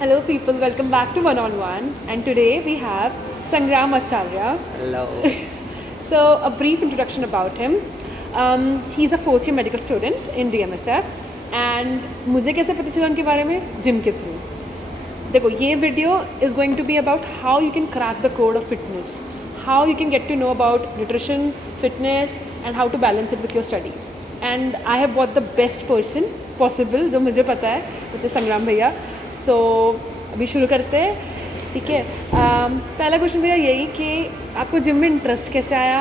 Hello, people. Welcome back to One on One. And today we have Sangram Acharya. Hello. So, a brief introduction about him. He's a fourth year medical student in DMSF. And मुझे कैसे पता चला उनके बारे में? Gym के through. देखो, ये video is going to be about how you can crack the code of fitness, how you can get to know about nutrition, fitness, and how to balance it with your studies. And I have brought the best person possible जो मुझे पता है, which is संग्राम भैया. So अभी शुरू करते हैं, ठीक है. पहला क्वेश्चन मेरा यही कि आपको जिम में इंटरेस्ट कैसे आया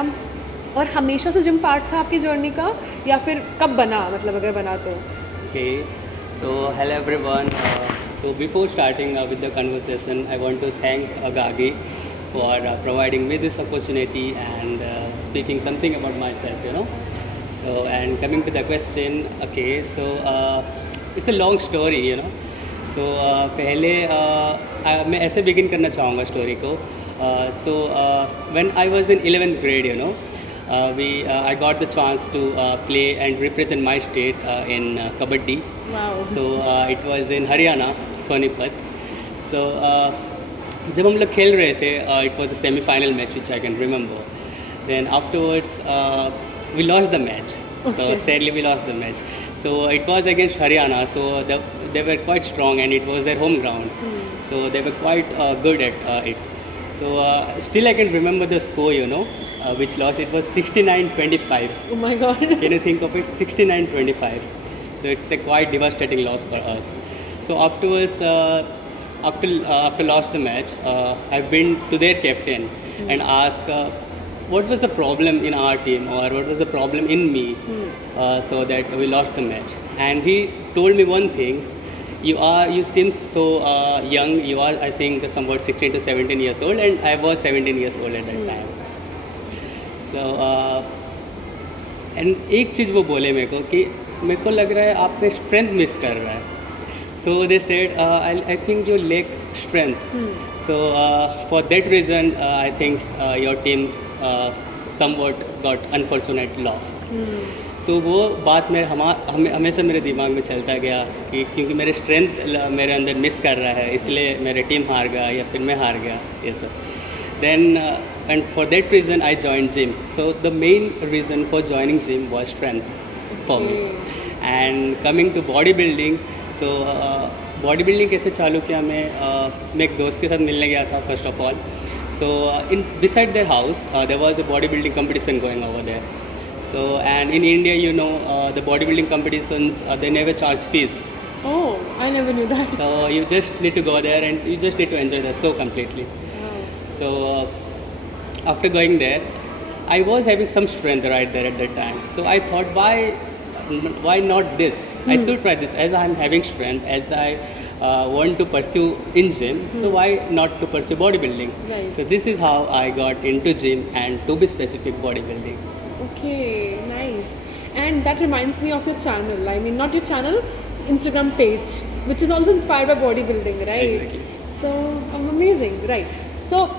और हमेशा से जिम पार्ट था आपकी जर्नी का या फिर कब बना, मतलब अगर बना तो. Okay. So hello everyone. So before starting with the conversation, I want to thank Agagi for providing me this opportunity and speaking something about myself. So and coming to the question, okay. So it's a long story. So पहले मैं ऐसे begin करना चाहूँगा story को. So when I was in 11th grade, I got the chance to play and represent my state in Kabaddi. Wow. So it was in Haryana, Sonipat. So जब हम लोग खेल रहे थे, it was the semi-final match which I can remember. Then afterwards we lost the match. Okay. So sadly we lost the match. So it was against Haryana. So they were quite strong and it was their home ground. So they were quite good at it. So still I can remember the score, which lost. It was 69-25. Oh my god. Can you think of it? 69-25. So it's a quite devastating loss for us. So afterwards, after lost the match, I've been to their captain and asked what was the problem in our team or what was the problem in me, so that we lost the match. And he told me one thing. You seem so young. You are, I think, somewhat 16 to 17 years old, and I was 17 years old at that time. So and एक चीज़ वो बोले मेरे को कि मेरे को लग रहा है आप में स्ट्रेंथ मिस कर रहा है. So they said I think you lack strength. So for that reason I think your team somewhat got unfortunate loss. तो वो बात हमेशा मेरे दिमाग में चलता गया कि क्योंकि मेरे स्ट्रेंथ मेरे अंदर मिस कर रहा है, इसलिए मेरे टीम हार गया या फिर मैं हार गया, ये सब. Then and for that reason I joined gym. So the main reason for joining gym was strength for me. And coming to bodybuilding, so bodybuilding कैसे चालू किया मैं एक दोस्त के साथ मिलने गया था first of all. So in beside their house there was a bodybuilding competition going over there. So and in India, the bodybuilding competitions they never charge fees. Oh, I never knew that. So you just need to go there and you just need to enjoy the show completely. Wow. So after going there, I was having some strength right there at that time. So I thought, why not this? I should try this as I'm having strength, as I want to pursue in gym. So why not to pursue bodybuilding? Right. So this is how I got into gym and to be specific bodybuilding. Okay, nice. And that reminds me of your channel. I mean, not your channel, Instagram page, which is also inspired by bodybuilding, right? Exactly. So amazing, right? So,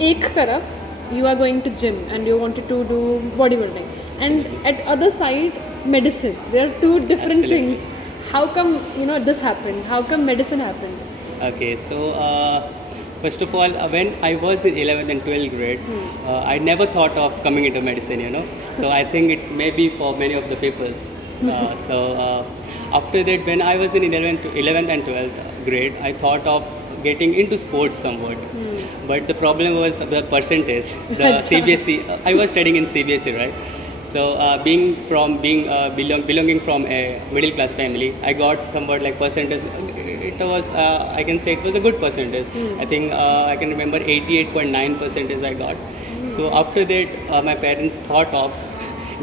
एक तरफ you are going to gym and you wanted to do bodybuilding, and at other side medicine. There are two different Absolutely. things. How come this happened? How come medicine happened? Okay, so first of all, when I was in 11th and 12th grade, I never thought of coming into medicine, So I think it may be for many of the peoples. So after that, when I was in 11th and 12th grade, I thought of getting into sports somewhat. But the problem was the percentage. The CBSE, I was studying in CBSE, right? So belonging from a middle class family, I got somewhat like percentage. It was I can say it was a good percentage. I think I can remember 88.9% I got. So after that, my parents thought of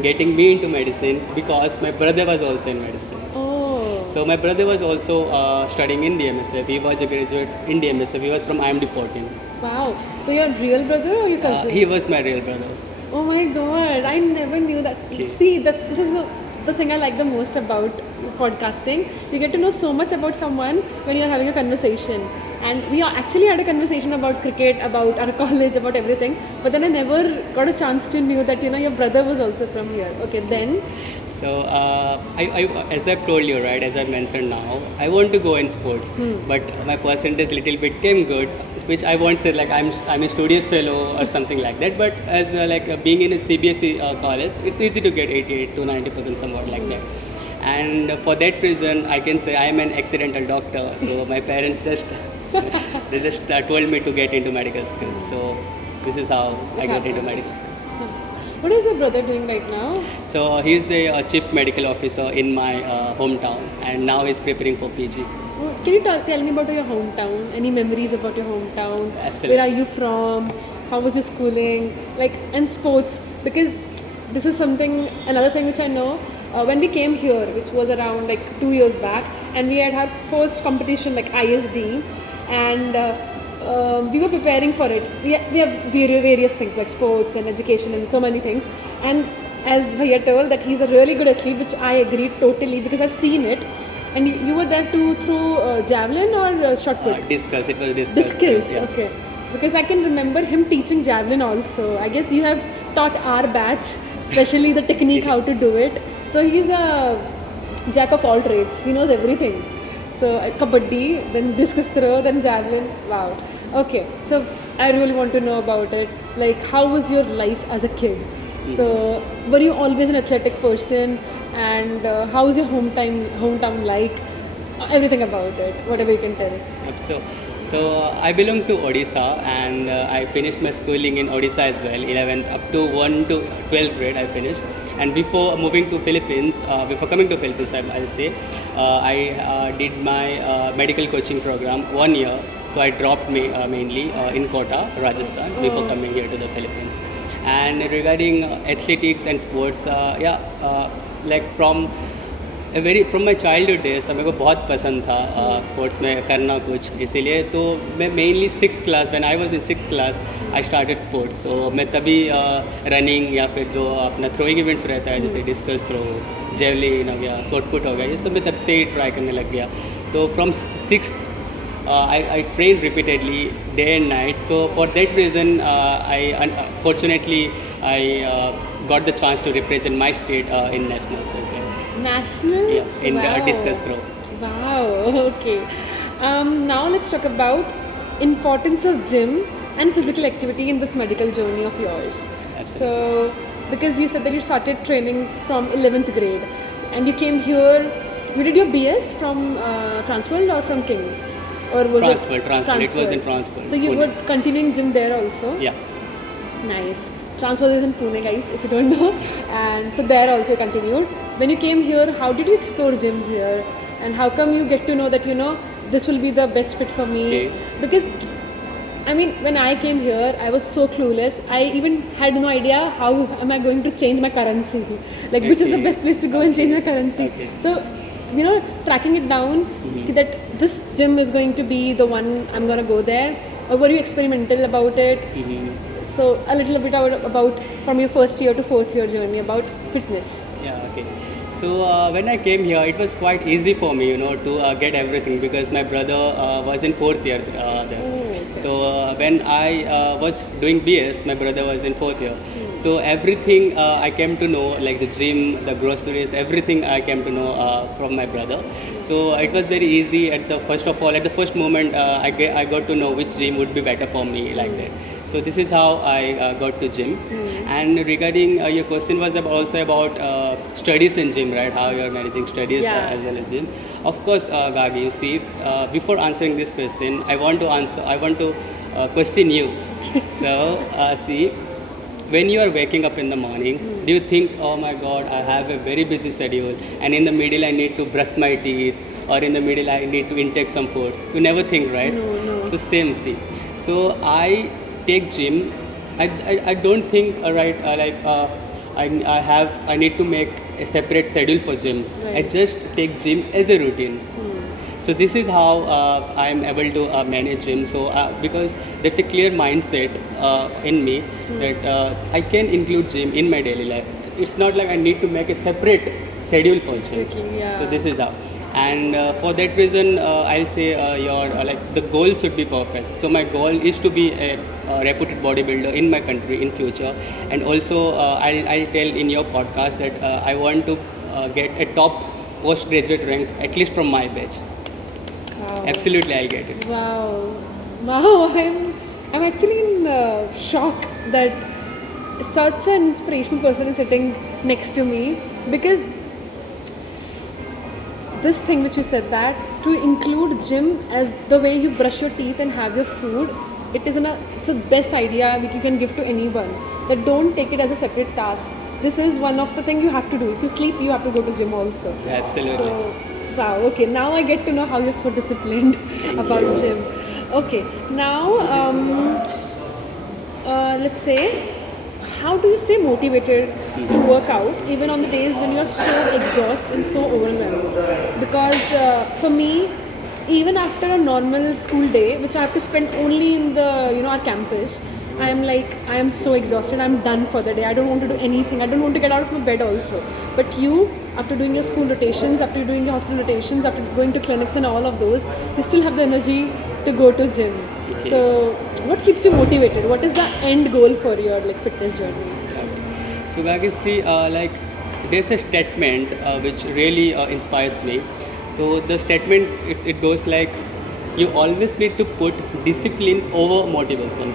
getting me into medicine because my brother was also in medicine. Oh. So my brother was also studying in DMSF. He was a graduate in DMSF. He was from IMD 14. Wow. So your real brother or your cousin? He was my real brother. Oh my god, I never knew that. Okay. See, this is the thing I like the most about podcasting. You get to know so much about someone when you're having a conversation. And we actually had a conversation about cricket, about our college, about everything. But then I never got a chance to know that, your brother was also from here. Okay, then. So as I've told you, right, as I mentioned now, I want to go in sports, but my percentage little bit came good, which I won't say like I'm a studious fellow or something like that. But as being in a CBSE college, it's easy to get 88 to 90% somewhat like that. And for that reason, I can say I'm an accidental doctor. So my parents just they just told me to get into medical school. So this is how I got into medical school. What is your brother doing right now? So he's a chief medical officer in my hometown, and now he's preparing for PG. Can you tell me about your hometown? Any memories about your hometown? Absolutely. Where are you from? How was your schooling? Like, and sports, because this is something, another thing which I know. When we came here, which was around like 2 years back, and we had our first competition like ISD, and we were preparing for it. We have various things like sports and education and so many things. And as Bhaiya told that he's a really good athlete, which I agree totally because I've seen it. And you were there to throw javelin or shot put? Discus, it was discus. Discus, Yeah. okay. Because I can remember him teaching javelin also. I guess you have taught our batch, especially the technique how to do it. So he's a jack of all trades. He knows everything. So kabaddi, then discus throw, then javelin. Wow. Okay. So I really want to know about it. Like, how was your life as a kid? So were you always an athletic person? And how is your hometown like? Everything about it, whatever you can tell. So I belong to Odisha, and I finished my schooling in Odisha as well. 11th up to 1 to 12th grade I finished. And before moving to Philippines, before coming to Philippines, I'll say I did my medical coaching program 1 year. So I dropped mainly in Kota, Rajasthan, before coming here to the Philippines. And regarding athletics and sports, like from my childhood days मेरे को बहुत पसंद था sports में करना कुछ, इसीलिए तो मैं mainly 6th class, when I was in 6th class I started sports. तो मैं तभी रनिंग या फिर जो अपना थ्रोइंग इवेंट्स रहता है जैसे डिस्कस थ्रो, जेवलिन हो गया, शॉट पुट हो गया, ये सब मैं तब से ही ट्राई करने लग गया. तो from 6th I trained repeatedly day and night. So for that reason, fortunately I got the chance to represent my state in nationals as well. Nationals? Yeah, in Wow. discus throw. Wow, okay. Now let's talk about importance of gym and physical activity in this medical journey of yours. Absolutely. So, because you said that you started training from 11th grade and you came here, you did your BS from Transworld or from King's? Or was Transworld. It was in Transworld. Transworld. So you Pune. were continuing gym there also? Yeah. Nice. Transworld is in Pune, guys, if you don't know. And so there also continued. When you came here, how did you explore gyms here? And how come you get to know that, this will be the best fit for me? Okay. Because, I mean, when I came here, I was so clueless. I even had no idea how am I going to change my currency. Like, which is the Okay. best place to go and change my currency. Okay. So, tracking it down, that this gym is going to be the one I'm going to go there. Or were you experimental about it? So a little bit about from your first year to fourth year journey about fitness. Yeah, okay. So when I came here, it was quite easy for me, to get everything because my brother was in 4th year there. okay. So when I was doing BS, my brother was in 4th year. So everything I came to know, like the gym, the groceries, everything I came to know from my brother. So it was very easy at the first moment I got to know which gym would be better for me like that. So this is how I got to gym. And regarding your question was also about studies in gym, right? How you're managing studies Yeah. as well as gym. Of course, Gagi, you see, before answering this question, I want to question you. So see, when you are waking up in the morning, do you think, oh my God, I have a very busy schedule, and in the middle I need to brush my teeth, or in the middle I need to intake some food? You never think, right? No. So same, see. So I take gym. I don't think I need to make a separate schedule for gym. I Right. just take gym as a routine. So this is how I'm able to manage gym. So because there's a clear mindset in me that I can include gym in my daily life. It's not like I need to make a separate schedule for gym. Exactly, yeah. So this is how. And for that reason, I'll say the goal should be perfect. So my goal is to be a reputed bodybuilder in my country in future. And also I'll tell in your podcast that I want to get a top postgraduate rank, at least from my batch. Wow. Absolutely, I'll get it. Wow. Wow. I'm actually in shock that such an inspirational person is sitting next to me, because this thing which you said, that to include gym as the way you brush your teeth and have your food, it's the best idea you can give to anyone. That don't take it as a separate task. This is one of the things you have to do. If you sleep, you have to go to gym also. Absolutely. So, wow. Okay, now I get to know how you're so disciplined about gym. Okay, now let's say, how do you stay motivated to work out even on the days when you're so exhausted and so overwhelmed? Because for me, even after a normal school day, which I have to spend only in the our campus, I am so exhausted. I'm done for the day. I don't want to do anything. I don't want to get out of my bed also. But you, after doing your school rotations, after doing your hospital rotations, after going to clinics and all of those, you still have the energy to go to gym. Okay. So, what keeps you motivated? What is the end goal for your fitness journey? So, guys, see, there's a statement which really inspires me. So, the statement it goes like, you always need to put discipline over motivation.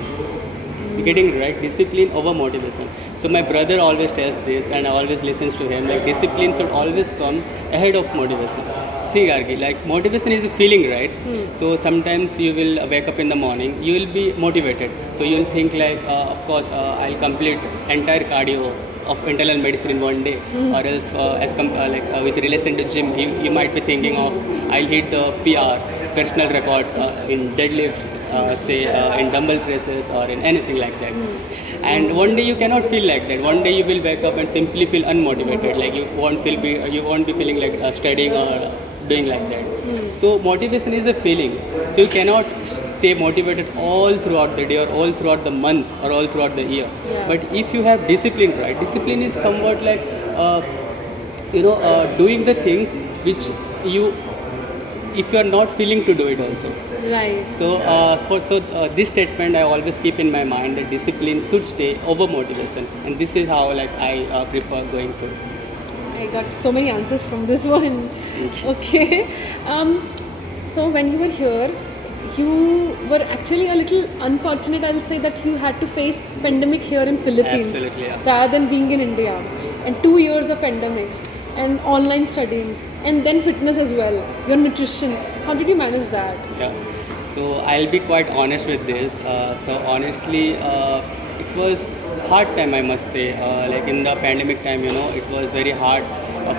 You're getting it, right? Discipline over motivation. So my brother always tells this, and I always listens to him. Like, discipline should always come ahead of motivation. See, Gargi, like, motivation is a feeling, right? So sometimes you will wake up in the morning, you will be motivated. So you'll think like, of course, I'll complete entire cardio of internal medicine in one day, or else with relation to gym, you might be thinking of, I'll hit the PR, personal records in deadlifts, in dumbbell presses or in anything like that. And one day you cannot feel like that. One day you will wake up and simply feel unmotivated, like you won't be feeling like studying or doing like that. So motivation is a feeling. So you cannot stay motivated all throughout the day or all throughout the month or all throughout the year. Yeah. But if you have discipline, right? Discipline is somewhat like doing the things which if you are not feeling to do it also. Right. So this statement I always keep in my mind, that discipline should stay over motivation, and this is how I prefer going through. I got so many answers from this one. Okay. So when you were here, you were actually a little unfortunate, I'll say, that you had to face pandemic here in Philippines. Absolutely, yeah. Rather than being in India, and 2 years of pandemics and online studying, and then fitness as well, your nutrition. How did you manage that? Yeah. So I'll be quite honest with this. So honestly, it was hard time, I must say. Like in the pandemic time, it was very hard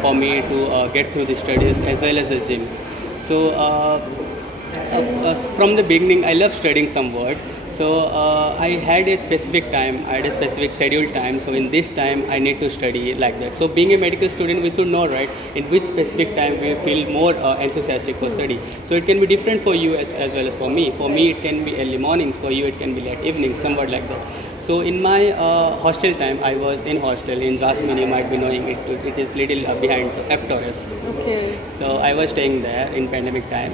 for me to get through the studies as well as the gym. So from the beginning, I love studying somewhat. So I had a specific time, I had a specific scheduled time. So in this time, I need to study like that. So being a medical student, we should know, right, in which specific time we feel more enthusiastic for study. So it can be different for you as well as for me. For me, it can be early mornings. For you, it can be late evenings, somewhat like that. So in my hostel time, I was in hostel in Jasmine. You might be knowing it. It is little behind F Torres. Okay. So I was staying there in pandemic time.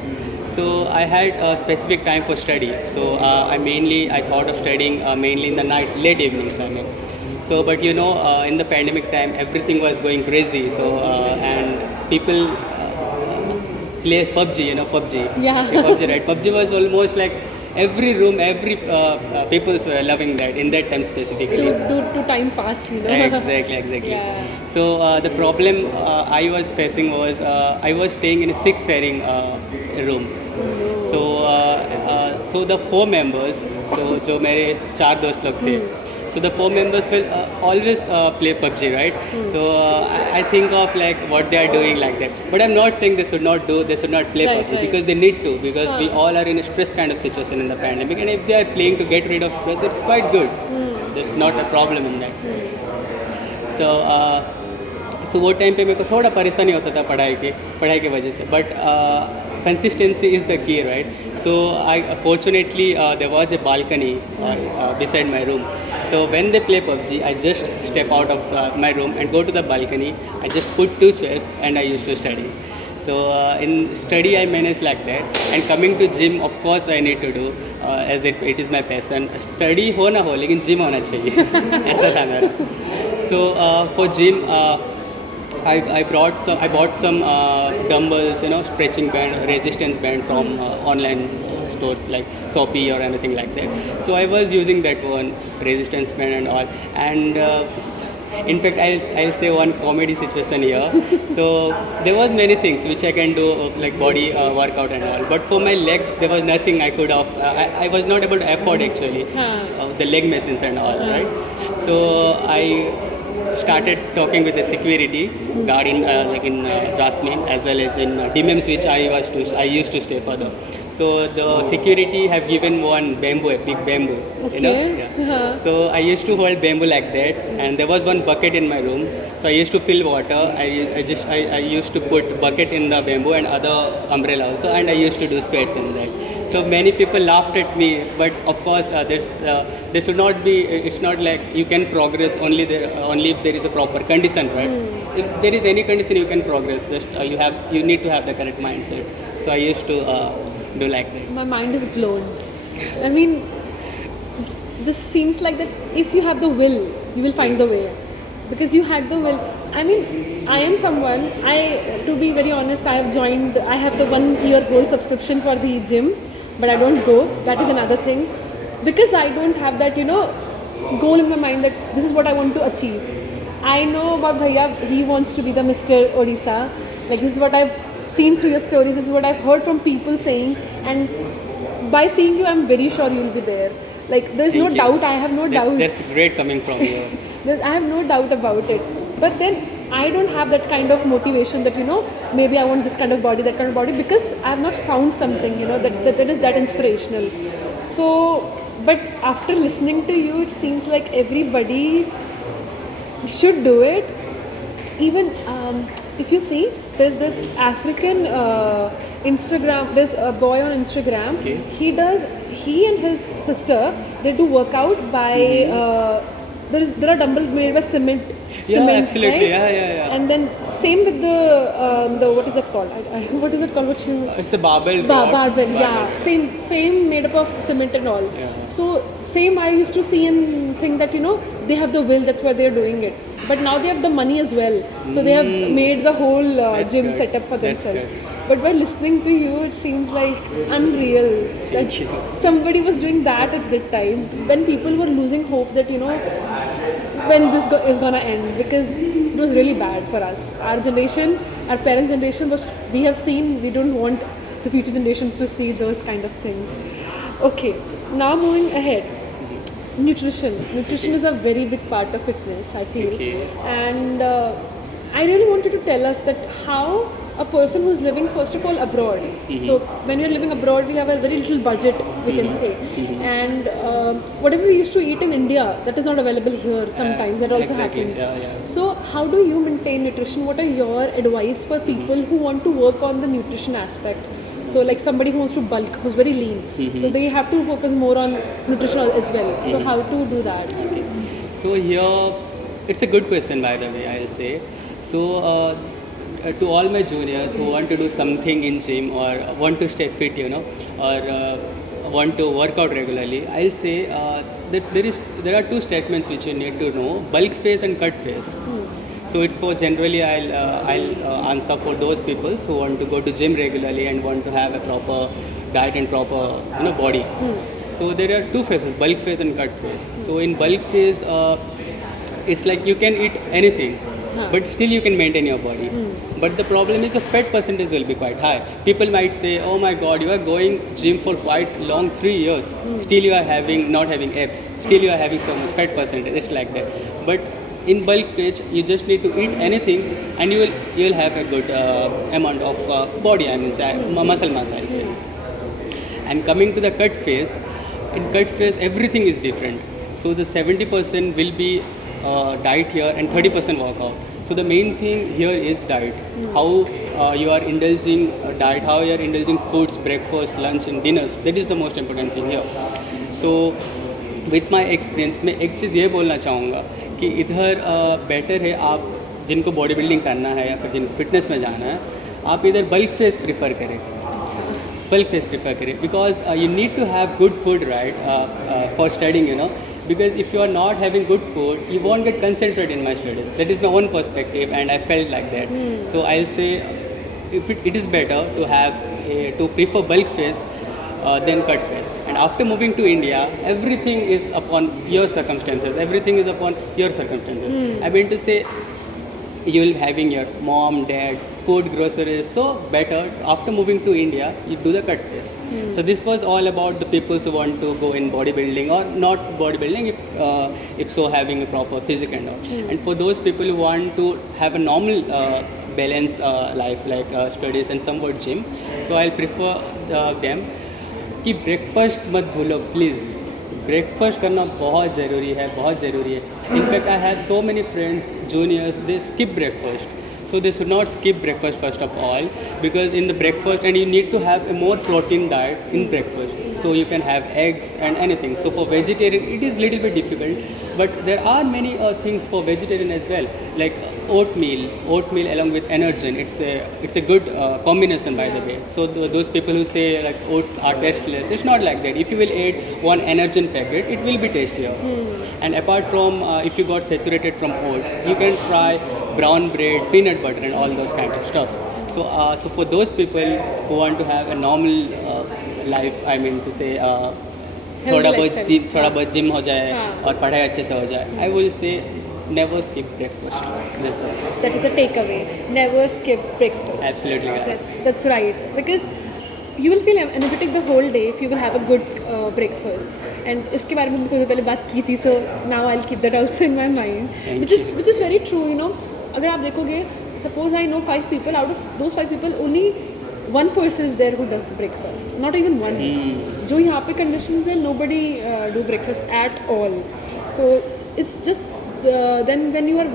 So I had a specific time for study. So I thought of studying mainly in the night, late evenings. I mean. So but in the pandemic time, everything was going crazy. So and people play PUBG. PUBG. Yeah. PUBG, right? PUBG was almost like every room, every people were loving that in that time specifically. To time pass, Exactly. Yeah. So the problem I was facing was I was staying in a 6 sharing room. So the 4 members, so जो मेरे 4 दोस्त लोग थे, so the 4 members will always play PUBG, right? So I think of like what they are doing like that. But I'm not saying they should not play Right, PUBG, right. because they need to, because we all are in a stress kind of situation in the pandemic, and if they are playing to get rid of stress, it's quite good. There's not a problem in that. So वो time पे मेरे को थोड़ा परेशानी होता था पढ़ाई के वजह से, but consistency is the key, right? So fortunately there was a balcony beside my room. So when they play PUBG, I just step out of my room and go to the balcony. I just put 2 chairs and I used to study. So in study I manage like that, and coming to gym, of course I need to do as it is my passion. Study हो ना हो, लेकिन gym होना चाहिए. ऐसा था मेरा. So for gym I bought some dumbbells, you know, stretching band, resistance band from online stores like Shopee or anything like that. So I was using that one resistance band and all. And in fact, I'll say one comedy situation here. So there was many things which I can do, like body workout and all. But for my legs, there was nothing I could have. I was not able to afford actually the leg machines and all, right? So I started talking with the security guard in Jasmine as well as in DMMs, which I used to stay further. So the security have given one bamboo, a big bamboo, you know. Yeah. So I used to hold bamboo like that, and there was one bucket in my room. So I used to fill water. I used to put bucket in the bamboo and other umbrella also, and I used to do squats in that. So many people laughed at me, but of course, there should not be. It's not like you can progress only if there is a proper condition, right? If there is any condition, you can progress. Just you need to have the correct mindset. So I used to do like that. My mind is blown. I mean, this seems like that if you have the will, you will find the way. Because you had the will. I mean, I am someone, to be very honest, I have the 1 year gold subscription for the gym, but I don't go. That is another thing. Because I don't have that, goal in my mind that this is what I want to achieve. I know about Bhaiya, he wants to be the Mr. Odisha. Like, this is what I've seen through your stories, this is what I've heard from people saying, and by seeing you, I'm very sure you'll be there. Like, there's no doubt, I have no doubt. That's great coming from you. I have no doubt about it. But then, I don't have that kind of motivation that, maybe I want this kind of body, that kind of body, because I have not found something, that is that inspirational. So, but after listening to you, it seems like everybody should do it. Even if you see, there's this African Instagram, there's a boy on Instagram. Okay. He and his sister, they do workout by there are dumbbells made by cement, absolutely, right? yeah. And then same with the what is it called? What is it called? It's a barbell. Barbell, yeah. Same made up of cement and all. Yeah. So same I used to see and think that they have the will, that's why they're doing it. But now they have the money as well. So they have made the whole gym good. setup for That's themselves. good. But by listening to you, it seems like unreal that Thank you. somebody was doing that at that time when people were losing hope that when this is gonna end, because it was really bad for us. Our generation, our parents' generation we have seen. We don't want the future generations to see those kind of things. Okay, now moving ahead. Nutrition is a very big part of fitness, I feel. Okay. And I really wanted to tell us that how a person who's living, first of all, abroad. So when we're living abroad, we have a very little budget, we can say. And whatever we used to eat in India, that is not available here sometimes. That also happens. Yeah. So how do you maintain nutrition? What are your advice for people who want to work on the nutrition aspect? So like somebody who wants to bulk, who's very lean, so they have to focus more on nutrition as well. So how to do that? So here, it's a good question, by the way, I'll say. So to all my juniors who want to do something in gym or want to stay fit, or want to work out regularly, I'll say that there are two statements which you need to know: bulk phase and cut phase. So it's for generally I'll answer for those people who want to go to gym regularly and want to have a proper diet and proper body. So there are two phases: bulk phase and cut phase. So in bulk phase, it's like you can eat anything, but still you can maintain your body. But the problem is the fat percentage will be quite high. People might say, "Oh my God, you are going gym for quite long, 3 years. Still you are not having abs. Still you are having so much fat percentage." It's like that. But in bulk phase, you just need to eat anything, and you will have a good amount of body. I mean, muscle mass, I'll say. And coming to the cut phase, in cut phase everything is different. So the 70% will be diet here and 30% workout. So the main thing here is diet. How you are indulging diet, how you are indulging foods, breakfast, lunch and dinners. That is the most important thing here. So with my experience, मैं एक चीज़ ये बोलना चाहूँगा कि इधर better है आप जिनको बॉडी बिल्डिंग करना है या फिर जिनको फिटनेस में जाना है, आप इधर बल्क फेज प्रीफर करें. बल्क फेस्ट प्रीफर करें, because you need to have good food right for studying, you know, because if you are not having good food, you won't get concentrated in my studies. That is my own perspective, and I felt like that. So I'll say, if it is better to have to prefer bulk fest than cut fest. And after moving to India, everything is upon your circumstances. Everything is upon your circumstances. I mean to say, you will be having your mom, dad, food, groceries. So better after moving to India, you do the cut fest. So this was all about the people who want to go in bodybuilding or not bodybuilding, if so having a proper physique and all. And for those people who want to have a normal balanced life like studies and somewhat gym, so I'll prefer them कि breakfast मत भूलो please. Breakfast करना बहुत ज़रूरी है, बहुत ज़रूरी है. In fact I have so many friends juniors, they skip breakfast. So they should not skip breakfast first of all, because in the breakfast, and you need to have a more protein diet in breakfast. So you can have eggs and anything. So for vegetarian, it is little bit difficult, but there are many things for vegetarian as well, like oatmeal along with Energen. It's a good combination, by the way. So those people who say like oats are tasteless, it's not like that. If you will add one Energen packet, it will be tastier. And apart from if you got saturated from oats, you can try brown bread, peanut butter and all those kind of stuff. So for those people who want to have a normal life, I mean to say थोड़ा बहुत gym हो जाए और पढ़ाई अच्छे से हो जाए, I will say never skip breakfast. That is a takeaway. Never skip breakfast. Absolutely, guys. That's right. Because you will feel energetic the whole day if you will have a good breakfast. And इसके बारे में मैं थोड़ी पहले बात की थी, so now I'll keep that also in my mind. Which is very true, you know. अगर आप देखोगे, suppose I know 5 people, out of those 5 people, only one person is there who does the breakfast. Not even one. जो यहाँ पे conditions है, nobody do breakfast at all. So it's just then when you are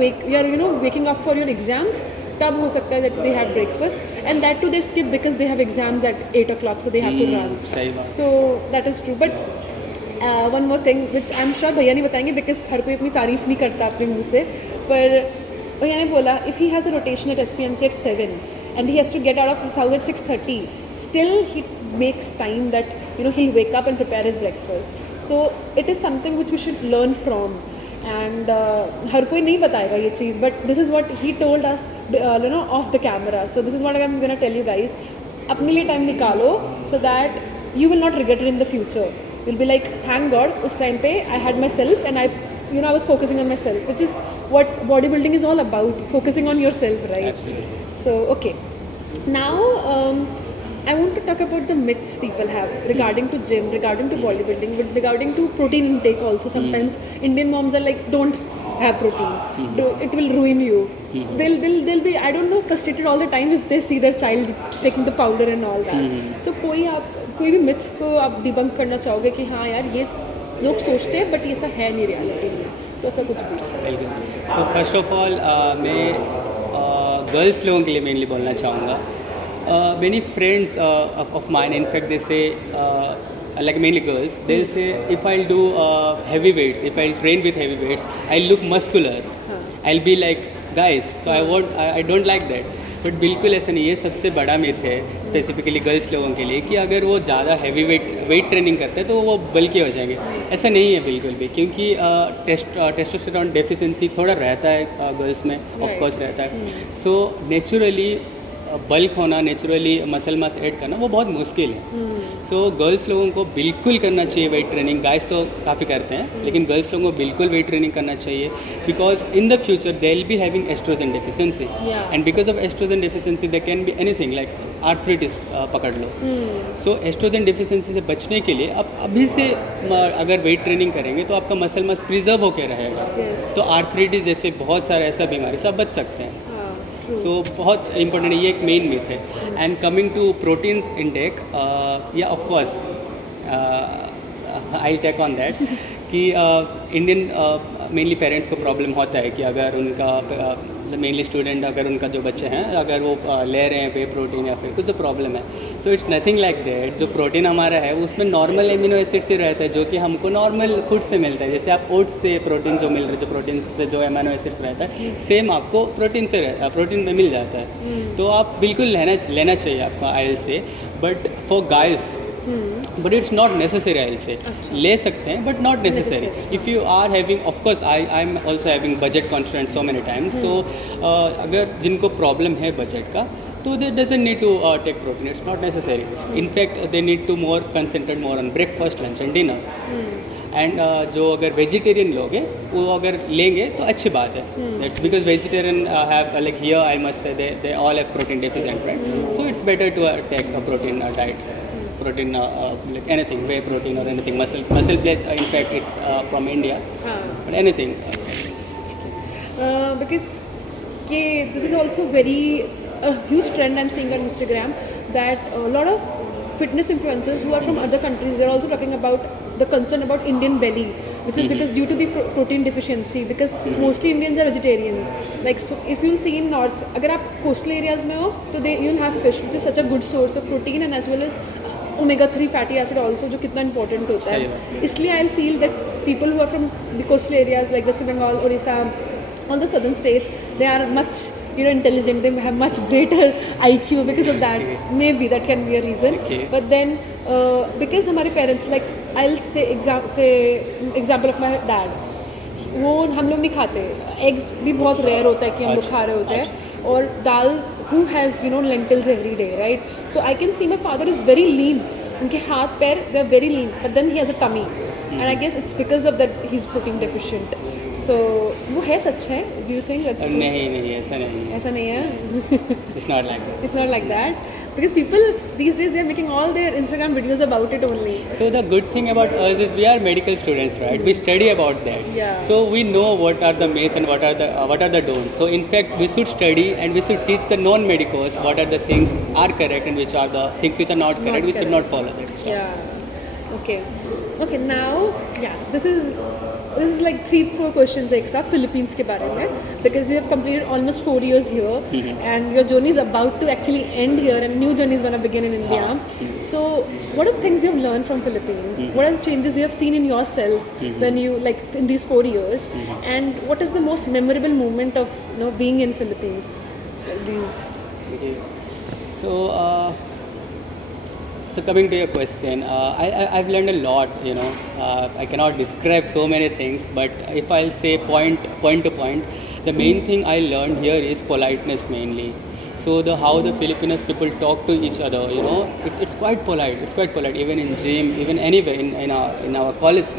waking up for your exams, तब हो सकता है that they have breakfast, and that too they skip because they have exams at 8 o'clock, so they have to run. सही बात. So that is true. But one more thing which I'm sure भैया नहीं बताएंगे, because हर कोई अपनी तारीफ नहीं करता अपने मुँह से, पर भैया ने बोला if he has a rotation at SPMC at 7 and he has to get out of his house at 6:30, still he makes time that he'll wake up and prepare his breakfast. So it is something which we should learn from. And हर कोई नहीं बताएगा ये चीज़, but this is what he told us off the camera. So this is what I'm gonna tell you guys. अपने लिए time निकालो so that you will not regret it in the future. You'll be like, thank God उस time पे I had myself and I was focusing on myself, which is what bodybuilding is all about, focusing on yourself, right? Absolutely. So okay, now I want to talk about the myths people have regarding to gym, regarding to bodybuilding, but regarding to protein intake also. Sometimes Indian moms are like, don't have protein, it will ruin you. They'll be, I don't know, frustrated all the time if they see their child taking the powder and all that. So कोई भी myth को आप debunk करना चाहोगे कि हाँ यार ये लोग सोचते हैं बट ये ऐसा है नहीं रियलिटी में, तो ऐसा कुछ भी. बिल्कुल. सो फर्स्ट ऑफ ऑल मैं गर्ल्स लोगों के लिए मेनली बोलना चाहूँगा. Many friends of mine, in fact, they say, like mainly girls, they'll say if I'll do heavy weights, if I'll train with heavy weights, I'll look muscular. I'll be like guys, so I don't like that. But बिल्कुल ऐसा नहीं. ये सबसे बड़ा myth है specifically girls लोगों के लिए कि अगर वो ज़्यादा हैवी वेट ट्रेनिंग करते हैं तो वो बल्कि हो जाएंगे. ऐसा नहीं है बिल्कुल भी, क्योंकि टेस्टोस्टेरोन डेफिशिएंसी थोड़ा रहता है गर्ल्स में, ऑफ कोर्स रहता है. सो नेचुरली बल्क होना, नेचुरली मसल मास ऐड करना वो बहुत मुश्किल है. सो गर्ल्स लोगों को बिल्कुल करना चाहिए वेट ट्रेनिंग. गाइस तो काफ़ी करते हैं, लेकिन गर्ल्स लोगों को बिल्कुल वेट ट्रेनिंग करना चाहिए, because in the future they will be having estrogen deficiency, and because of estrogen deficiency they can be anything like arthritis पकड़ लो. सो एस्ट्रोजन डेफिशिएंसी से बचने के लिए आप अभी से अगर वेट ट्रेनिंग करेंगे तो आपका मसल मास प्रिजर्व होकर रहेगा. तो आर्थराइटिस जैसे बहुत सारे ऐसा बीमारी से आप बच सकते हैं. सो बहुत इंपॉर्टेंट है, ये एक मेन मिथ है. And coming to proteins intake, या of course I take on that कि इंडियन मेनली पेरेंट्स को प्रॉब्लम होता है कि अगर उनका मेनली स्टूडेंट अगर उनका जो बच्चे हैं अगर वो ले रहे हैं वे प्रोटीन या फिर कुछ जो प्रॉब्लम है, so it's nothing like that. जो प्रोटीन हमारा है वो उसमें नॉर्मल एमिनो एसिड से रहता है जो कि हमको नॉर्मल फूड से मिलता है। जैसे आप ओट्स से प्रोटीन जो मिल रहा है, जो प्रोटीन से जो एमिनो एसिड्स रहता है सेम आपको प्रोटीन में मिल जाता है। तो आप बिल्कुल लेना चाहिए आपको आयल से, but for guys but it's not necessary oil से। ले सकते हैं but not necessary. If you are having, of course I am also having budget constant so many times. So अगर जिनको प्रॉब्लम है बजट का तो they doesn't need to take protein, it's not necessary. In fact they need to more concentrate more on breakfast, lunch and dinner. And जो अगर vegetarian लोग हैं वो अगर लेंगे तो अच्छी बात है। That's because vegetarian have like here I must say they all have protein deficient, right? So it's better to take a protein diet, protein like anything, whey protein or anything, muscle plates, in fact it's from India, but anything. Because this is also very a huge trend I'm seeing on Instagram, that a lot of fitness influencers who are from other countries, they're also talking about the concern about Indian belly, which is because due to the protein deficiency, because mostly Indians are vegetarians. Like, so if you'll see in north, agar aap coastal areas mein ho to you'll have fish, which is such a good source of protein, and as well as omega-3 fatty acid also, जो कितना important होता है। इसलिए I feel that people who are from the coastal areas like West Bengal, Orissa, all the southern states, they are much intelligent, they have much greater IQ because of that. Maybe that can be a reason. But then because हमारे parents, like I'll say example of my dad, वो हम लोग नहीं खाते, eggs भी बहुत rare होता है कि हम लोग खा रहे होते हैं, और दाल who has lentils every day, right? So I can see my father is very lean, उनके हाथ पैर they're very lean, but then he has a tummy, and I guess it's because of that he's protein deficient. So वो है सच है? Do you think that's true? नहीं ऐसा नहीं है। It's not like that. It's not like that, because people these days they're making all their Instagram videos about it only. So the good thing about us is we are medical students, right? We study about that. Yeah. So we know what are the myths and what are the don'ts. So in fact we should study and we should teach the non-medicos what are the things are correct and which are the things which are not correct. We should not follow that. So. Yeah. Okay. Now, yeah, this is like 3-4 questions एक साथ Philippines के बारे में, because you have completed almost 4 years here, and your journey is about to actually end here, and new journey is going to begin in India. So what are the things you have learned from Philippines? What are the changes you have seen in yourself when you, like, in these 4 years, and what is the most memorable moment of being in Philippines? So coming to your question, I've learned a lot. I cannot describe so many things, but if I'll say point to point, the main thing I learned here is politeness mainly. So how the Filipinos people talk to each other, it's quite polite. It's quite polite. Even in gym, even anywhere in our college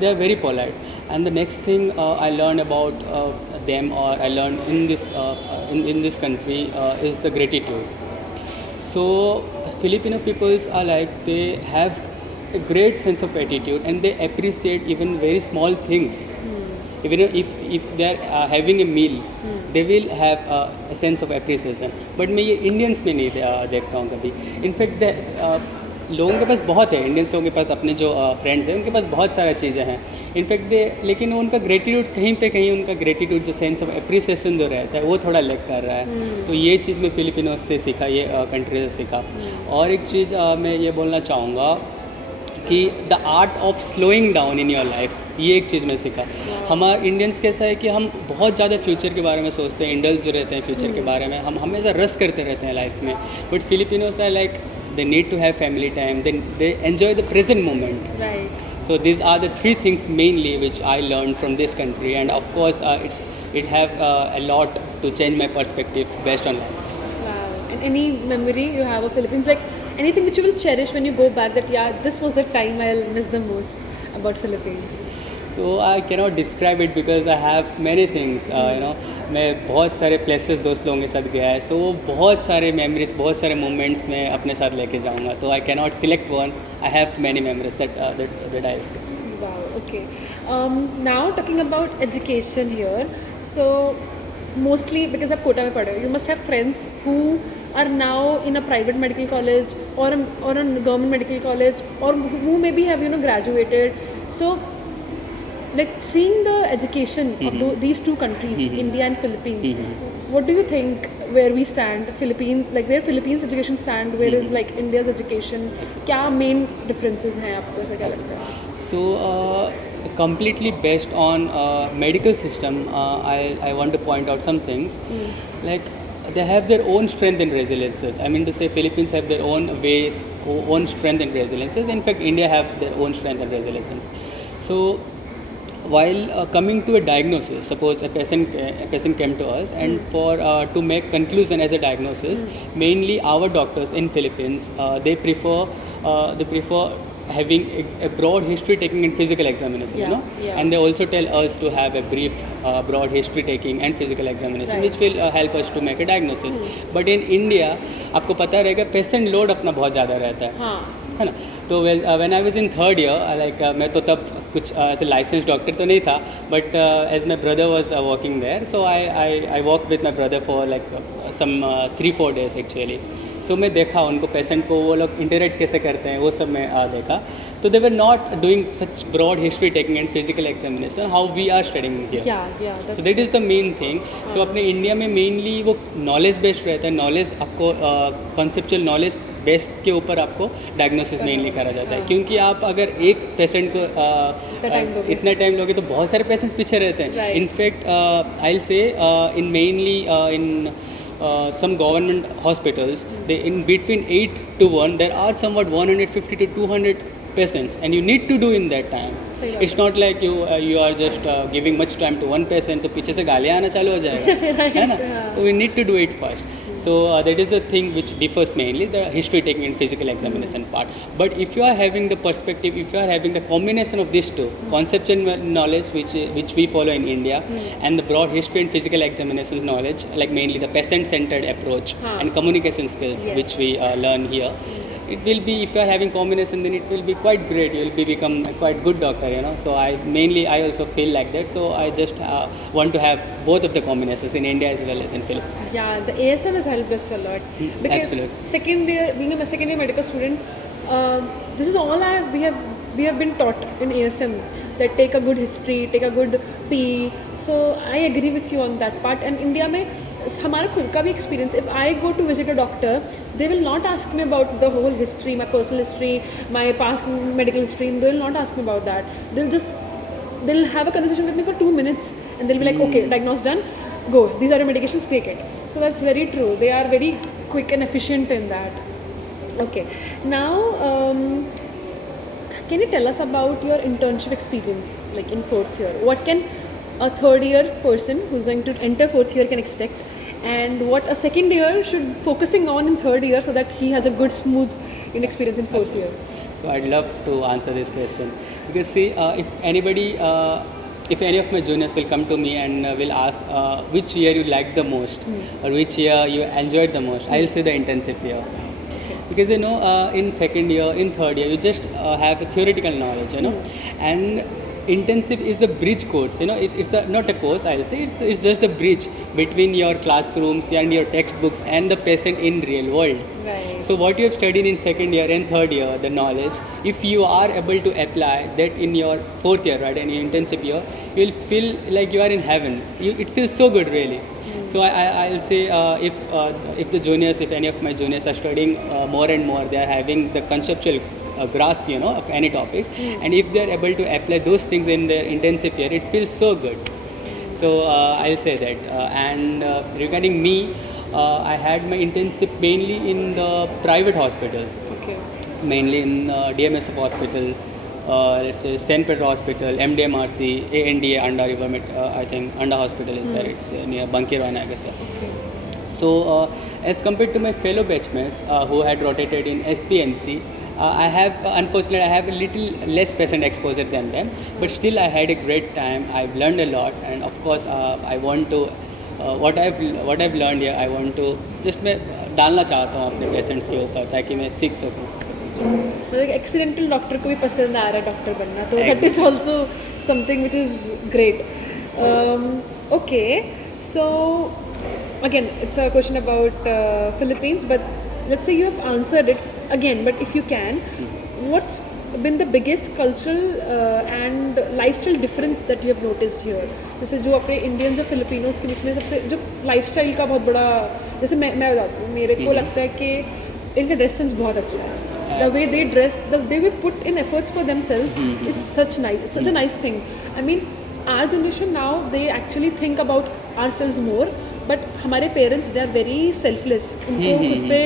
they are very polite. And the next thing I learned about them, or I learned in this country, is the gratitude. So Filipino peoples are like, they have a great sense of attitude and they appreciate even very small things. Even if they are having a meal, they will have a sense of appreciation. But मैं ये Indians में नहीं देखता हूँ कभी. In fact लोगों के पास बहुत है, इंडियंस लोगों के पास अपने जो फ्रेंड्स हैं उनके पास बहुत सारी चीज़ें हैं इनफैक्ट लेकिन उनका ग्रेटिट्यूड कहीं उनका ग्रेटिट्यूड जो सेंस ऑफ एप्रिसिएशन जो रहता है वो थोड़ा लैक कर रहा है। तो ये चीज़ मैं फिलिपिनोस से सीखा, ये कंट्री से सीखा। और एक चीज़ मैं ये बोलना चाहूँगा कि the art of slowing down in your life, ये एक चीज़ मैं सीखा। हमारे इंडियंस कैसा है कि हम बहुत ज़्यादा फ्यूचर के बारे में सोचते हैं, इंडल्स जो रहते हैं फ्यूचर के बारे में, हम हमेशा रश करते रहते हैं लाइफ में। But Filipinos are like they need to have family time, then they enjoy the present moment. Right. So these are the three things mainly which I learned from this country, and of course it have a lot to change my perspective based on life. Wow. And any memory you have of Philippines, like anything which you will cherish when you go back, that yeah, this was the time I'll miss the most about Philippines? So I cannot describe it because I have many things. मैं बहुत सारे places दोस्त लोगों के साथ गया है, सो बहुत सारे मेमोरीज, बहुत सारे मोमेंट्स मैं अपने साथ लेके जाऊँगा। तो I cannot select one, I have many memories that I से। Wow, okay. Now talking about education here, so mostly because आप कोटा में पढ़े हो, you must have friends who are now in a private medical college or a government medical college, or who maybe have graduated. So like seeing the education of these two countries, India and Philippines, what do you think where we stand? Where Philippines education stand, where is like India's education? क्या main differences हैं आपको ऐसा क्या लगता है? So completely based on medical system, I want to point out some things. Like they have their own strength and resiliences. I mean to say Philippines have their own ways, own strength and resiliences. In fact, India have their own strength and resiliences. So while coming to a diagnosis, suppose a patient came to us, and for to make conclusion as a diagnosis, mainly our doctors in Philippines, they prefer having a broad history taking and physical examination, you know, and they also tell us to have a brief broad history taking and physical examination, which will help us to make a diagnosis. But in India, आपको पता रहेगा patient load अपना बहुत ज़्यादा रहता है ना. तो when I was in third year, like मैं तो तब कुछ ऐसे लाइसेंस डॉक्टर तो नहीं था, but as my brother was working there, so I work with my brother for like some 3-4 days actually. सो मैं देखा उनको पेशेंट को वो लोग इंटरेक्ट कैसे करते हैं, वो सब मैं देखा. तो they were not doing such broad history taking and physical examination how we are studying here. So that is the main thing. So अपने इंडिया में मेनली वो नॉलेज बेस्ड रहता है. नॉलेज आपको कॉन्सेप्चुअल नॉलेज बेस के ऊपर आपको diagnosis mainly करा जाता है, क्योंकि आप अगर एक पेशेंट को इतना टाइम लोगे तो बहुत सारे पेशेंट्स पीछे रहते हैं. In fact I will say in mainly in some government hospitals, they in between 8 to 1 there are somewhat 150 to 200 patients, and you need to do in that time. It's not like you are just giving much time to one patient, तो पीछे से गालियाँ आना चालू हो जाएगा, है ना. तो we need to do it first. So that is the thing which differs mainly, the history taking and physical examination part. But if you are having the perspective, if you are having the combination of these two, conceptual knowledge which we follow in India, and the broad history and physical examination knowledge, like mainly the patient-centered approach and communication skills which we learn here, it will be, if you are having combination, then it will be quite great. You will become a quite good doctor, you know. So I also feel like that. So I just want to have both of the combinations in India as well as in Philippines. Yeah, the ASM has helped us a lot. Because being a second year medical student, this is all we have been taught in ASM, that take a good history, take a good PE. So I agree with you on that part. And India में हमारा खुद का भी experience, if I go to visit a doctor, they will not ask me about the whole history, my personal history, my past medical history. They will not ask me about that. They'll have a conversation with me for 2 minutes, and they'll be like, okay, diagnosed, done, go, these are your medications, take it. So that's very true. They are very quick and efficient in that. Okay, now can you tell us about your internship experience, like in 4th year? What can a 3rd year person who's going to enter 4th year can expect, and what a 2nd year should focusing on in 3rd year so that he has a good smooth experience in 4th year? So I'd love to answer this question, because see, if any of my juniors will come to me and will ask which year you liked the most or which year you enjoyed the most, I'll say the intensive year. Because you know, in 2nd year, in 3rd year, you just have a theoretical knowledge, you know, and intensive is the bridge course, you know. It's not a course, I'll say. It's just a bridge between your classrooms and your textbooks and the patient in real world. Right. So what you have studied in 2nd year and 3rd year, the knowledge, if you are able to apply that in your 4th year, right, in your intensive year, you'll feel like you are in heaven. It feels so good, really. So I'll say, if the juniors, if any of my juniors are studying more and more, they are having the conceptual grasp, you know, of any topics, and if they are able to apply those things in their intensive year, it feels so good. So I'll say that. And regarding me, I had my internship mainly in the private hospitals. Okay. Mainly in DMSF hospital, let's say St. Peter Hospital, MDMRC, ANDA, Anda River, I think Anda Hospital is there. It's near Bankirwan, I guess. Okay. So as compared to my fellow batchmates who had rotated in SPMC, I have, unfortunately, I have a little less patient exposure than them, but still I had a great time. I've learned a lot, and of course, I want to, what I've learned here, I want to just मैं डालना चाहता हूँ अपने patients के ऊपर, ताकि मैं सीख सकूँ. मतलब एक्सीडेंटल डॉक्टर को भी पसंद आ रहा है डॉक्टर बनना, तो that is also something which is great. Okay, so again, it's a question about Philippines, but let's say you have answered it again, but if you can, been the biggest cultural and lifestyle difference that you have noticed here? जैसे जो अपने Indians और Filipinos के बीच में सबसे जो lifestyle का बहुत बड़ा, जैसे मैं बताती हूँ, मेरे को लगता है कि इनका ड्रेस सेंस बहुत अच्छा है. The way they dress, the way put in efforts for themselves is such nice. It's such a nice thing. I mean, our generation now, they actually think about ourselves more. But हमारे parents they are very selfless. उनको खुद पे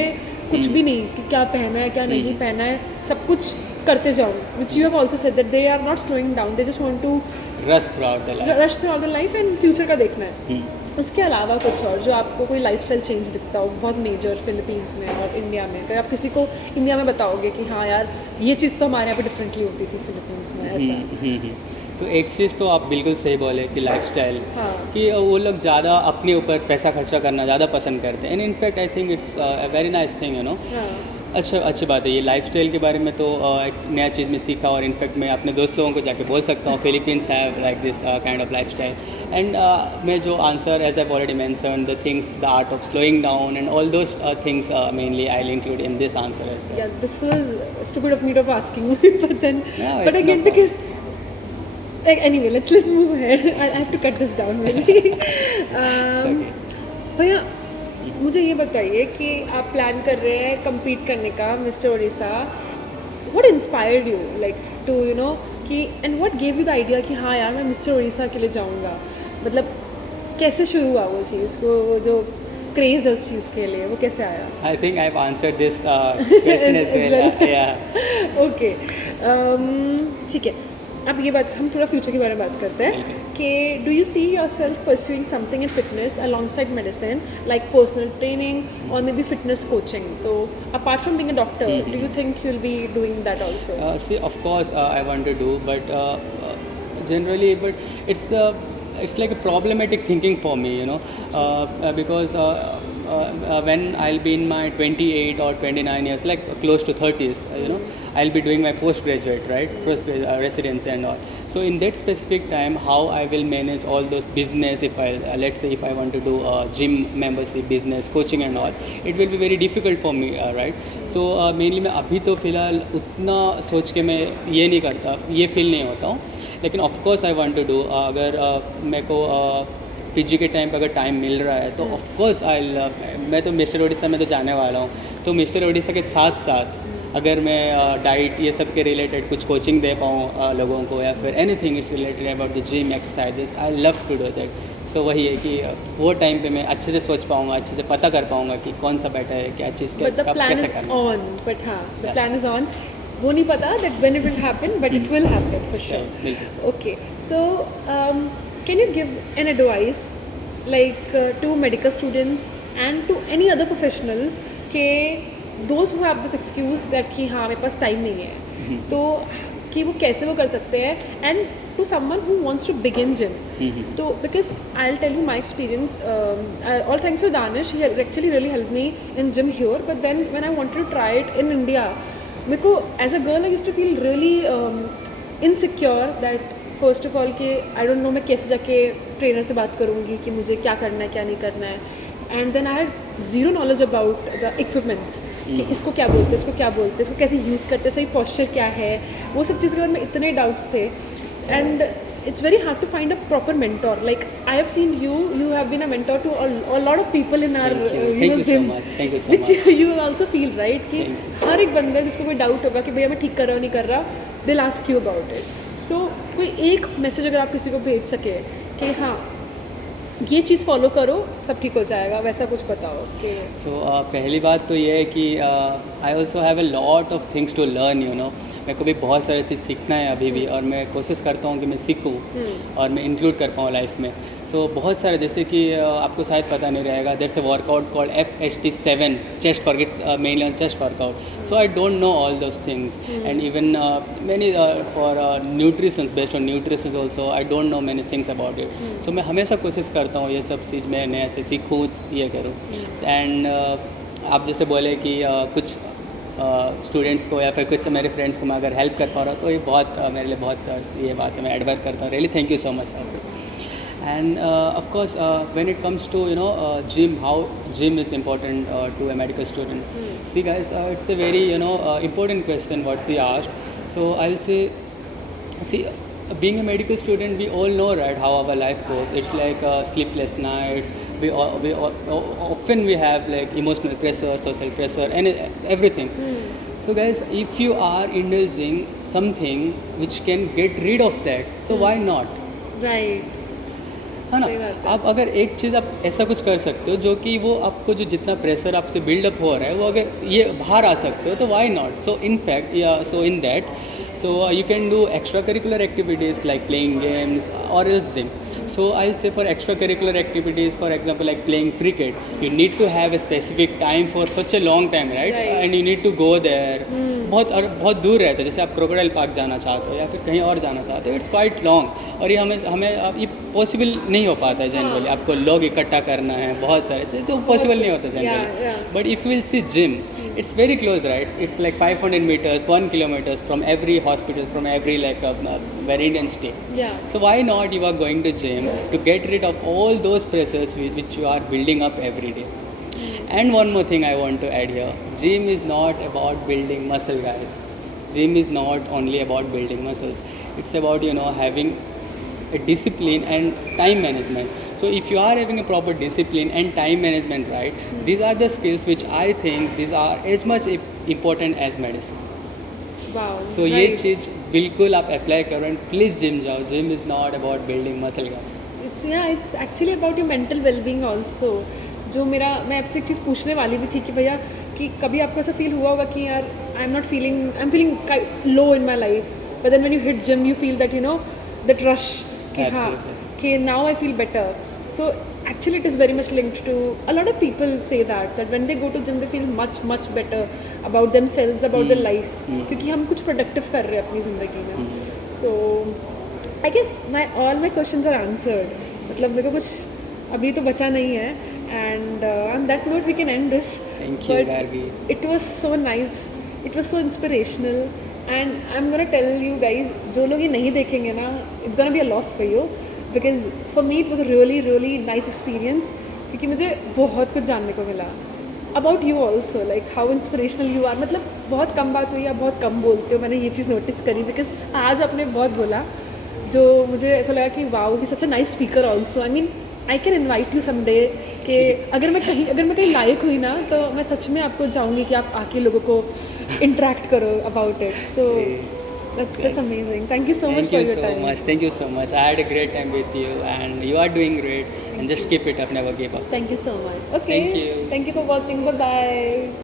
कुछ भी नहीं कि क्या पहना है क्या नहीं पहना है, सब कुछ करते जाओ. Which you have also said that they are not slowing down. They just want to rush throughout the life and future का देखना है. उसके अलावा कुछ और जो आपको कोई लाइफस्टाइल चेंज दिखता हो बहुत मेजर फिलीपींस में और इंडिया में, अगर आप किसी को इंडिया में बताओगे कि हाँ यार ये चीज़ तो हमारे यहाँ पे डिफरेंटली होती थी फिलीपींस में, ऐसा. तो एक चीज़ तो आप बिल्कुल सही बोले कि लाइफस्टाइल, हाँ. कि वो लोग ज़्यादा अपने ऊपर पैसा खर्चा करना ज़्यादा पसंद करते हैं. And in fact I think it's a very nice thing, you know. अच्छी बात है ये लाइफस्टाइल के बारे में. तो एक नया चीज़ में सीखा, और इनफैक्ट मैं अपने दोस्त लोगों को जाके बोल सकता हूँ Philippines have like this kind of lifestyle. And मैं जो answer as I already mention the things, the art of slowing down and all those things mainly I will include in this answer as well. Yeah, this was stupid of me of asking but then No, but it's again no because anyway let's move ahead. I have to cut this down really. भैया मुझे ये बताइए कि आप plan कर रहे हैं compete करने का mister Orissa. What inspired you like to you know कि and what gave you the idea कि हाँ यार मैं मिस्टर उड़ीसा के लिए जाऊँगा, मतलब कैसे शुरू हुआ वो चीज़ को, वो जो क्रेज है उस चीज़ के लिए, वो कैसे आया? I think I've answered this question as well. Yeah. Okay. ठीक है. अब ये बात हम थोड़ा फ्यूचर के बारे में बात करते हैं कि do you see your self pursuing something in fitness alongside medicine like personal training और मे बी फिटनेस कोचिंग. तो apart from being a doctor do you think you will be doing that also? See, of course, I want to do, but generally, but it's like a problematic thinking for me, you know, because when I'll be in my 28 or 29 years, like close to 30s, you know, I'll be doing my postgraduate, right, residency and all. So in that specific time, how I will manage all those business, if I let's say if I want to do gym membership business, coaching and all, it will be very difficult for me, right? So mainly मैं अभी तो फ़िलहाल उतना सोच के मैं ये नहीं करता, ये फील नहीं होता हूँ. लेकिन of course I want to do. अगर मेरे को पीजी के टाइम पे अगर टाइम मिल रहा है तो ऑफ कोर्स मैं तो मिस्टर ओडिशा में तो जाने वाला हूँ. तो मिस्टर ओडिशा के साथ साथ अगर मैं डाइट ये सब के रिलेटेड कुछ कोचिंग दे पाऊँ लोगों को, या फिर anything it's related about the gym exercises, I love to do that. So वही है कि वो टाइम पे मैं अच्छे से सोच पाऊँगा, अच्छे से पता कर पाऊँगा कि कौन सा बेटर है, क्या चीज़ But the कब plan कैसे is करना. on. But हाँ, the plan is on. वो नहीं पता that when it will happen, but it will happen for sure. बिल्कुल. Okay. So can you give an advice like to medical students and to any other professionals कि those who have this excuse that कि हाँ मेरे पास time नहीं है, तो कि वो कैसे वो कर सकते हैं, and to someone who wants to begin gym. So because I'll tell you my experience, all thanks to Danish, he actually really helped me in gym here, but then when I wanted to try it in India, मेरे को as a girl I used to feel really insecure that first of all कि I don't know मैं कैसे जाके trainer से बात करूँगी कि मुझे क्या करना है क्या नहीं करना है. And then I had zero knowledge about the equipments कि इसको क्या बोलते हैं, इसको क्या बोलते हैं, इसको कैसे यूज़ करते हैं, सही पॉस्चर क्या है, वो सब चीज़ के बारे में इतने डाउट्स थे. And it's very hard to find a proper mentor. Like I have seen you have been a mentor to a lot of people in our Thank you gym. so much. Thank you so which much. you also feel right कि हर एक बंदा जिसको कोई doubt होगा कि भैया मैं ठीक कर रहा हूँ नहीं कर रहा, they'll ask you about it. So कोई एक मैसेज अगर आप किसी को भेज सके कि हाँ ये चीज़ फॉलो करो सब ठीक हो जाएगा, वैसा कुछ बताओ कि. सो पहली बात तो ये है कि I also have a lot of things to learn, you know. मेरे को भी बहुत सारी चीज़ सीखना है अभी भी, और मैं कोशिश करता हूँ कि मैं सीखूँ और मैं इंक्लूड कर पाऊँ लाइफ में. सो बहुत सारे, जैसे कि आपको शायद पता नहीं रहेगा, there is a workout called FHT7 chest workout, mainly on chest workout. So I don't know all those things, and even many for nutritions, based on nutritions also I don't know many things about it. So मैं हमेशा कोशिश करता हूँ ये सब चीज़ मैं नया से सीखूँ, ये करूँ. एंड आप जैसे बोले कि कुछ स्टूडेंट्स को या फिर कुछ मेरे फ्रेंड्स को मैं अगर हेल्प कर पा रहा हूँ तो ये बहुत मेरे लिए बहुत ये बात है, मैं एडवाइस करता हूँ. Really thank you so much sir. And of course, when it comes to gym, how gym is important to a medical student. See guys, it's a very important question what she asked. So I'll say, see, being a medical student, we all know, right, how our life goes. It's like sleepless nights. Often we have like emotional pressure, social pressure, and everything. So guys, if you are indulging something which can get rid of that, so why not? Right है ना? सही बात है। आप अगर एक चीज़ आप ऐसा कुछ कर सकते हो जो कि वो आपको जो जितना प्रेशर आपसे बिल्डअप हो रहा है वो अगर ये बाहर आ सकते हो तो why not. So in fact so in that you can do extra curricular activities like playing games और else gym. So I'll say for extracurricular activities, for example, like playing cricket, you need to have a specific time for such a long time, right? Right. And you need to go there. बहुत दूर रहता है. जैसे आप crocodile park जाना चाहते हो या फिर कहीं और जाना चाहते हो, इट्स क्वाइट लॉन्ग. और ये हमें अब ये पॉसिबल नहीं हो पाता है जनरली. आपको लोग इकट्ठा करना है, बहुत सारे चीज़, तो पॉसिबल नहीं होता generally. But if will see gym, it's very close, right? It's like 500 meters, 1 kilometers from every hospital, from every like where Indians stay. Yeah. So why not you are going to gym to get rid of all those pressures which you are building up every day. And one more thing I want to add here, gym is not about building muscle, guys. Gym is not only about building muscles. It's about, you know, having a discipline and time management. So if you are having a proper discipline and time management, right, these are the skills which I think these are as much important as medicine. Wow. So ये चीज़ बिल्कुल आप apply करो and please gym जाओ. Gym is not about building muscle, guys. It's actually about your mental wellbeing also. जो मैं आपसे एक चीज़ पूछने वाली भी थी कि भैया कि कभी आपको ऐसा फील हुआ होगा कि यार I am feeling low in my life, but then when you hit gym you feel that, you know, that rush कि हाँ कि now I feel better. So actually it is very much linked to, a lot of people say that when they go to gym they feel much better about themselves, about their life, क्योंकि हम कुछ productive कर रहे हैं अपनी ज़िंदगी में. So I guess all my questions are answered. मतलब मेरे को कुछ अभी तो बचा नहीं है. And on that note we can end this. Thank you, Gargi. It was so nice, it was so inspirational, and I'm gonna tell you guys, जो लोग ये नहीं देखेंगे ना, it's gonna be a loss for you. Because for me it was a really nice experience, क्योंकि मुझे बहुत कुछ जानने को मिला about you also, like how inspirational you are. मतलब बहुत कम बात हुई, आप बहुत कम बोलते हो, मैंने ये चीज़ नोटिस करी. बिकॉज आज आपने बहुत बोला जो मुझे ऐसा लगा कि wow, he such a nice speaker also. I mean I can invite you someday कि अगर मैं कहीं लायक हुई ना तो मैं सच में आपको चाहूँगी कि आप आके लोगों को इंटरेक्ट करो about it. So That's amazing. Thank you so much for your time. Thank you so much. I had a great time with you, and you are doing great. And just keep it up, never give up. Thank you so much. Okay. Thank you. Thank you for watching. Bye bye.